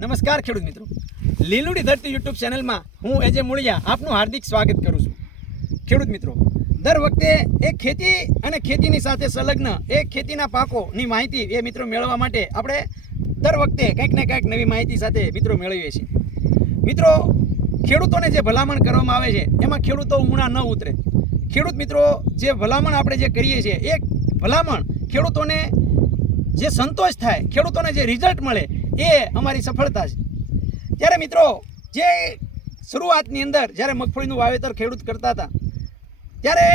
નમસ્કાર ખેડૂત મિત્રો, લીલુડી ધરતી યુટ્યુબ ચેનલમાં હું એજે મુળિયા આપનું હાર્દિક સ્વાગત કરું છું. ખેડૂત મિત્રો, દર વખતે એક ખેતી અને ખેતીની સાથે સંલગ્ન એક ખેતીના પાકોની માહિતી એ મિત્રો મેળવવા માટે આપણે દર વખતે કંઈક ને કંઈક નવી માહિતી સાથે મિત્રો મેળવીએ છીએ. મિત્રો, ખેડૂતોને જે ભલામણ કરવામાં આવે છે એમાં ખેડૂતો ઊણા ન ઉતરે. ખેડૂત મિત્રો, જે ભલામણ આપણે જે કરીએ છીએ એ ભલામણ ખેડૂતોને જે સંતોષ થાય, ખેડૂતોને જે રિઝલ્ટ મળે એ અમારી સફળતા છે. ત્યારે મિત્રો, જે શરૂઆતની અંદર જ્યારે મગફળીનું વાવેતર ખેડૂત કરતા હતા ત્યારે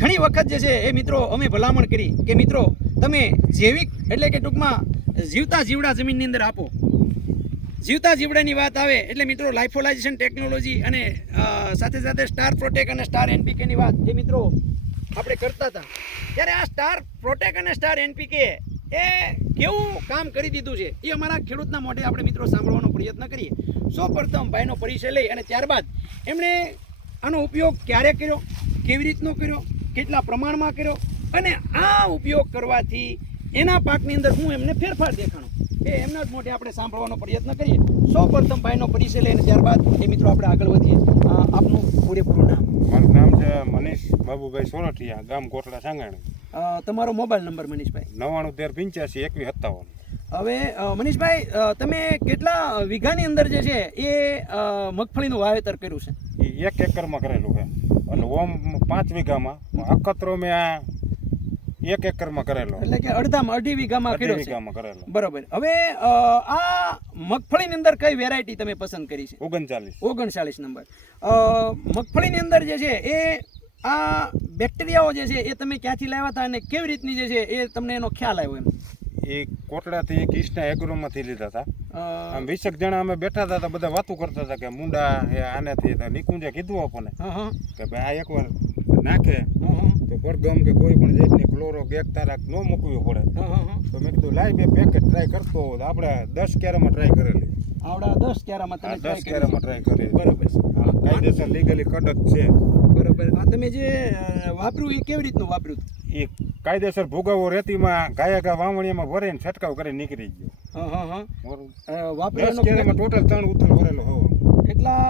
ઘણી વખત જે છે એ મિત્રો અમે ભલામણ કરી કે મિત્રો તમે જૈવિક એટલે કે ટૂંકમાં જીવતા જીવડા જમીનની અંદર આપો. જીવતા જીવડાની વાત આવે એટલે મિત્રો લાઇફોલાઇઝેશન ટેકનોલોજી અને સાથે સાથે સ્ટાર પ્રોટેક અને સ્ટાર એનપીકેની વાત એ મિત્રો આપણે કરતા હતા. ત્યારે આ સ્ટાર પ્રોટેક અને સ્ટાર એનપીકે એ કેવું કામ કરી દીધું છે એ અમારા ખેડૂતના મોઢે આપણે મિત્રો સાંભળવાનો પ્રયત્ન કરીએ. સૌપ્રથમ ભાઈનો પરિચય લઈ અને ત્યારબાદ એમણે આનો ઉપયોગ ક્યારે કર્યો, કેવી રીતનો કર્યો, કેટલા પ્રમાણમાં કર્યો અને આ ઉપયોગ કરવાથી એના પાકની અંદર હું એમને ફેરફાર દેખાણો એ એમના જ મોઢે આપણે સાંભળવાનો પ્રયત્ન કરીએ. સૌપ્રથમ ભાઈનો પરિચય લઈને ત્યારબાદ એ મિત્રો આપણે આગળ વધીએ. આપનું પૂરેપૂરું નામ? મારું નામ છે મનીષ બાબુભાઈ સોરઠિયા, ગામ કોટડા સાંગાણી. તમારો મોબાઈલ નંબર મનીષભાઈ? 9913852157. હવે મનીષભાઈ, તમે કેટલા વીઘાની અંદર જે છે એ મગફળીનું વાવેતર કર્યું છે? એ 1 એકરમાં કરેલું છે અને ઓમ 5 વીઘામાં અખતરો મેં આ 1 એકરમાં કરેલો, એટલે કે અડધી વીઘામાં કર્યો છે. કરેલો. બરોબર. હવે આ મગફળીની અંદર કઈ વેરાયટી તમે પસંદ કરી છે? 39 નંબર. મગફળીની અંદર જે છે એ આ બેક્ટેરિયાઓ જે છે એ તમે ક્યાંથી લાવ્યા હતા અને કેવી રીતની જે છે એ તમને એનો ખ્યાલ આવ્યો? એમ એ કોટડાથી કૃષ્ણા એગ્રોમાંથી લીધા હતા. આમ 20 જણા અમે બેઠા હતા, બધા વાતો કરતા હતા કે મુંડા એ આનેથી નિકુંજે કીધું આપણને કે ભાઈ આ એકવાર નાખે તો પરગમ કે કોઈ પણ જાતની ક્લોરો ગેક્ટારાક ન મૂકવી પડે. તો મેં કીધું લાઈ 2 પેકેટ ટ્રાય કરતો હોય. આપણે 10 ક્યારામાં ટ્રાય કરેલી. આવડા 10 ક્યારામાં તમે 10 ક્યારામાં ટ્રાય કરી. બરોબર. કાયદેસર લીગલી કડક છે. બરોબર. આ તમે જે વાપર્યું એ કેવી રીતનું વાપર્યું? એ કાયદેસર ભોગાવો રેતીમાં ગાયા વાવણીયામાં ભરીને છંટકાવ કરીને નીકળી ગયો. વાપરવાનો ટોટલ 3 ઉથલ ભરેલો હોવો. કેટલા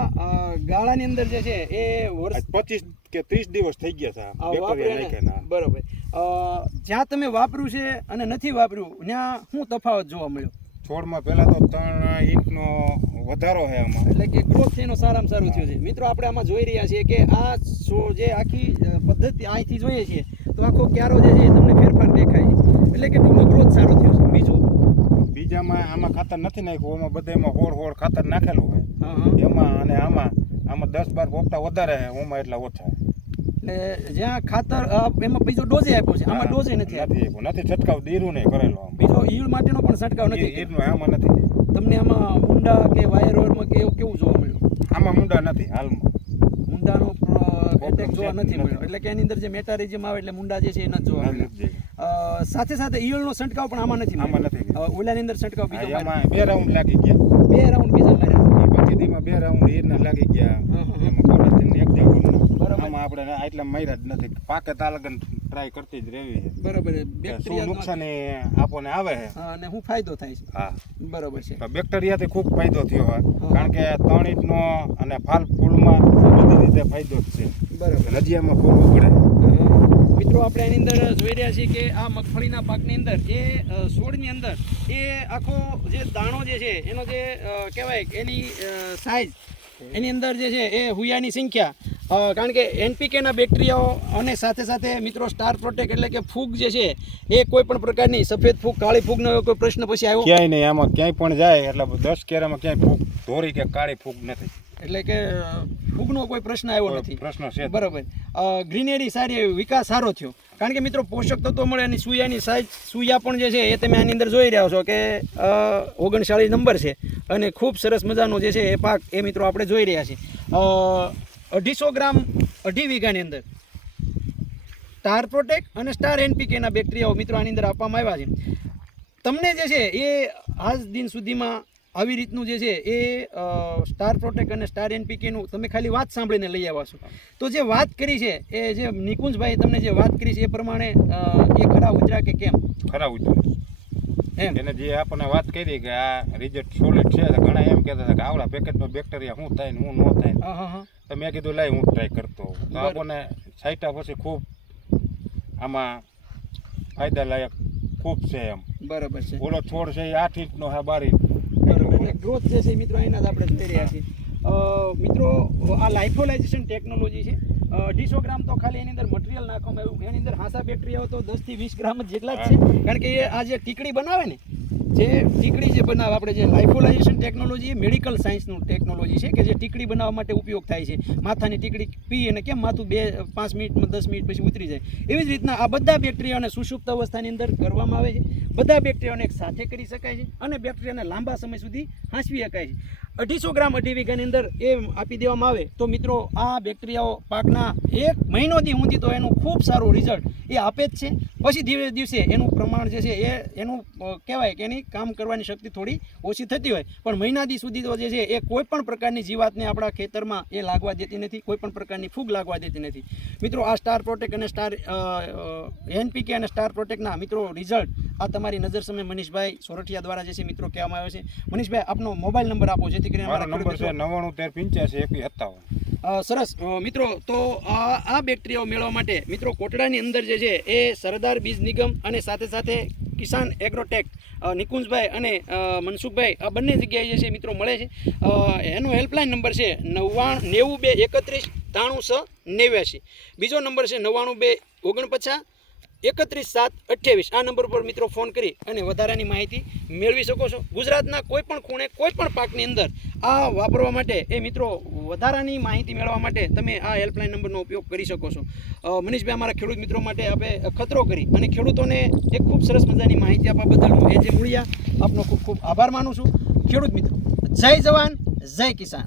ગાળાની અંદર જે છે એ વર્ષ 25 કે 30 દિવસ થઈ ગયા હતા. બરોબર. જ્યાં તમે વાપર્યું છે અને નથી વાપર્યું ત્યાં શું તફાવત જોવા મળ્યો? છોડમાં પહેલા તો 3 ઇંચનો વધારો છે આમાં, એટલે કે ગ્રોથ એનો સારામાં સારું થયું છે. મિત્રો, આપણે આમાં જોઈ રહ્યા છીએ કે આ જે આખી પદ્ધતિ અહીંથી જોઈએ છીએ તો આખો ક્યારો જે છે તમને ફેરફાર દેખાય, એટલે કે ટૂંકમાં ગ્રોથ સારો થયો છે. બીજામાં આમાં ખાતર નથી નાખ્યું, આમાં બધામાં હોળ ખાતર નાખેલું હોય એમાં, અને આમાં 10-12 પોપટા વધારે છે, ઓમાં એટલા ઓછા. એટલે જ્યાં ખાતર એમાં બીજો ડોઝે આપ્યો છે, આમાં ડોઝે નથી આપ્યો. નથી છંટકાવ દીરું નહીં કરેલો. બીજો ઈયળ માટેનો પણ છંટકાવ નથી ઈયળનો આમાં નથી. તમને આમાં મુંડા કે વાયરવરમાં કે એવું કેવું જોવા મળ્યું? આમાં મુંડા નથી હાલમાં. મુંડાનો એટેક જોવા નથી મળ્યો, એટલે કે એની અંદર જે મેટારિઝમ આવે એટલે મુંડા જે છે એ નથી જોવા મળ્યો. સાથે સાથે ઈયળનો છંટકાવ પણ આમાં નથી. ઓલાની અંદર છંટકાવ બીજો 2 રાઉન્ડ લાગી ગયા. 2 રાઉન્ડ બીજા માર્યા. પછીમાં 2 રાઉન્ડ ઈયળના લાગી ગયા. એમાં કોરાતીન એક જગ્યાએ આમાં આપણે આટલા માર્યા જ નથી. પાકે તાલગન ટ્રાય કરતી જ રહેવી છે. બરોબર. બેક્ટેરિયા નુકસાન આપણને આવે છે અને શું ફાયદો થાય છે? હા, બરોબર છે. બેક્ટેરિયાથી ખૂબ ફાયદો થયો હોય, કારણ કે 3 ઇંચનો અને ફૂલમાં બધી રીતે ફાયદો જ છે. બરોબર. નજીયામાં ફૂલ ઉગડે. મિત્રો, આપણે એની અંદર જોઈ રહ્યા છીએ કે આ મગફળીના પાકની અંદર એ છોડની અંદર એ આખો જે દાણો જે છે એનો જે કહેવાય એની સાઇઝ, એની અંદર જે છે એ હુયાની સંખ્યા, કારણ કે એનપીકેના બેક્ટેરિયાઓ અને સાથે સાથે મિત્રો સ્ટાર પ્રોટેક એટલે કે ફૂગ જે છે એ કોઈ પણ પ્રકારની સફેદ ફૂગ, કાળી ફૂગનો કોઈ પ્રશ્ન પછી આવ્યો? ક્યાંય નહીં. આમાં ક્યાંય પણ જાય એટલે 10 કેરામાં ક્યાંય ફૂગ, ધોરી કે કાળી ફૂગ નથી. એટલે કે ફૂગનો કોઈ પ્રશ્ન આવ્યો નથી. પ્રશ્ન છે. બરોબર. ગ્રીનરી સારી, વિકાસ સારો થયો, કારણ કે મિત્રો પોષક તત્વો મળે અને સુયાની સાઈઝ, સુયા પણ જે છે એ તમે આની અંદર જોઈ રહ્યા છો કે 39 નંબર છે અને ખૂબ સરસ મજાનો જે છે એ પાક એ મિત્રો આપણે જોઈ રહ્યા છીએ. 250 ગ્રામ 2.5 વીઘાની અંદર સ્ટાર પ્રોટેક અને સ્ટાર એનપીકેના બેક્ટેરિયાઓ મિત્રો આની અંદર આપવામાં આવ્યા છે. તમને જે છે એ આજ દિન સુધીમાં આવી રીતનું જે છે એ સ્ટાર પ્રોટેક અને સ્ટાર એનપીકેનું તમે ખાલી વાત સાંભળીને લઈ આવ્યા છો, તો જે વાત કરી છે એ જે નિકુંજભાઈ તમને જે વાત કરી છે એ પ્રમાણે એ ખરા ઉતર્યા કે કેમ? ખરા ઉતર્યા. એમ. એને જે આપણને વાત કરી કે આ રિઝલ્ટ સોલિડ છે તો ઘણા એમ કહેતા હતા કે આવડા પેકેટમાં બેક્ટેરિયા શું થાય ને શું ન થાય. હા હા હા તો મેં કીધું લાઈ હું ટ્રાય કરતો હોઉં. તો આપણને છાંટ્યા પછી ખૂબ આમાં ફાયદાલાયક ખૂબ છે એમ. બરાબર છે. ઓલો છોડ છે એ 8 ઇંચનો છે 12 ઇંચ. બરાબર એટલે ગ્રોથ જે છે મિત્રો એના જ આપણે જોઈ રહ્યા છીએ. મિત્રો આ લાઇફોલાઇઝેશન ટેકનોલોજી છે. 250 ગ્રામ તો ખાલી એની અંદર મટીરિયલ નાખવામાં આવ્યું. એની અંદર હાંસા બેક્ટેરિયાઓ તો 10 થી 20 ગ્રામ જેટલા જ છે. કારણ કે એ આ જે ટીકડી બનાવે ને, જે ટીકડી જે બનાવે આપણે જે લાઇફોલાઇઝેશન ટેકનોલોજી એ મેડિકલ સાયન્સનું ટેકનોલોજી છે કે જે ટીકડી બનાવવા માટે ઉપયોગ થાય છે. માથાની ટીકડી પી અને કેમ માથું 5 મિનિટમાં 10 મિનિટ પછી ઉતરી જાય, એવી જ રીતના આ બધા બેક્ટેરિયાઓને સુષુપ્ત અવસ્થાની અંદર કરવામાં આવે છે. બધા બેક્ટેરિયાઓને એક સાથે કરી શકાય છે અને બેક્ટેરિયાને લાંબા સમય સુધી હાંસવી શકાય છે. 250 ગ્રામ અઢી વીઘાની અંદર એ આપી દેવામાં આવે તો મિત્રો આ બેક્ટેરિયાઓ પાકના 1 મહિનો દી સુધી તો એનું ખૂબ સારું રિઝલ્ટ એ આપે જ છે. પછી ધીરે દિવસે એનું પ્રમાણ જે છે એ એનું કહેવાય કે એની કામ કરવાની શક્તિ થોડી ઓછી થતી હોય, પણ મહિના દી સુધી તો જે છે એ કોઈ પણ પ્રકારની જીવાતને આપણા ખેતરમાં એ લાગવા દેતી નથી, કોઈ પણ પ્રકારની ફૂગ લાગવા દેતી નથી. મિત્રો આ સ્ટાર પ્રોટેક્ટ અને સ્ટાર NPK અને સ્ટાર પ્રોટેક્ટના મિત્રો રિઝલ્ટ આ તમારી નજર સામે મનીષભાઈ સોરઠિયા દ્વારા જે છે મિત્રો કહેવામાં આવ્યો છે. મનીષભાઈ આપનો મોબાઈલ નંબર આપો જેથી કરીને મારો નંબર છે 9913852157. સરસ મિત્રો, તો આ બેક્ટેરિયાઓ મેળવવા માટે મિત્રો કોટડાની અંદર જે છે એ સરદાર બીજ નિગમ અને સાથે સાથે કિસાન એગ્રોટેક નિકુંજભાઈ અને મનસુખભાઈ આ બંને જગ્યાએ જે છે મિત્રો મળે છે. એનો હેલ્પલાઇન નંબર છે 9231933689. બીજો નંબર છે 99249 31/7/28. આ નંબર પર મિત્રો ફોન કરી અને વધારાની માહિતી મેળવી શકો છો. ગુજરાતના કોઈ પણ ખૂણે કોઈ પણ પાકની અંદર આ વાપરવા માટે એ મિત્રો વધારાની માહિતી મેળવવા માટે તમે આ હેલ્પલાઇન નંબરનો ઉપયોગ કરી શકો છો. મનીષભાઈ અમારા ખેડૂત મિત્રો માટે આપણે ખતરો કરી અને ખેડૂતોને એક ખૂબ સરસ મજાની માહિતી આપવા બદલ હું એ જે મૂળિયા આપનો ખૂબ ખૂબ આભાર માનું છું. ખેડૂત મિત્રો, જય જવાન જય કિસાન.